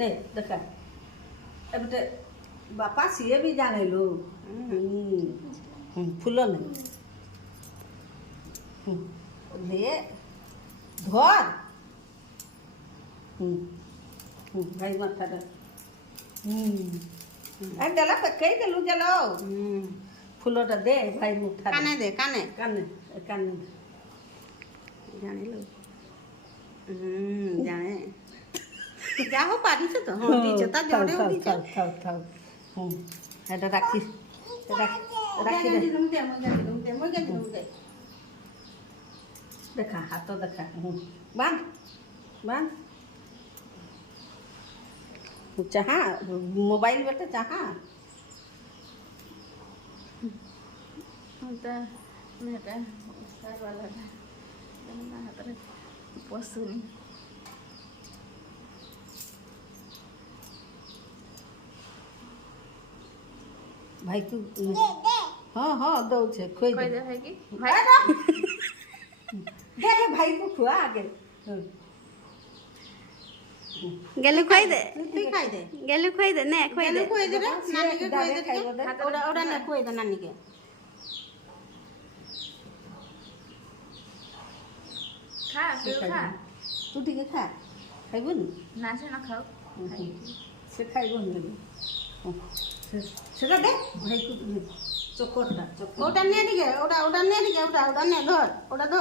ନେ ଦେଖା ଏପଟେ ବାପା ସିଏ ବି ଜାଣିଲୁ ଫୁଲ ନେ ନେ ଧର ଭାଇ ମାଥାଟା ଦେଲା ପକେଇ ଦେଲୁ ଦେଲ ଫୁଲଟା ଦେ ଭାଇ ମୁଠା କାନେ ଦେ କାନେ କାନେ କାନେ ଜାଣିଲୁ ଜାଣେ যা হোক পারিস তো হ্যাঁ দিছ তা জড়েও দিছ থাও থাও এটা রাখি রাখি দেখা হাত দেখা বাঁধ বাঁধ চাহা মোবাইল বেটে চাহা ওটা মেয়েটা সারওয়ালাটা না হাতের পশুনি भाई को हाँ हाँ दो छे खोई दे भाई की भाई दे दे भाई को खुआ आगे गेले खोई दे तू खाई दे गेले खोई दे ने खोई दे खोई दे रे नानी के खोई दे ओड़ा ओड़ा ने खोई दे नानी के खा खा तू ठीक खा खाइबो न ना से ना खाओ से खाइबो न সেটা দে ভাই চোখটা ওটা নিয়ে দিকে ওটা নে ধর ওটা ধর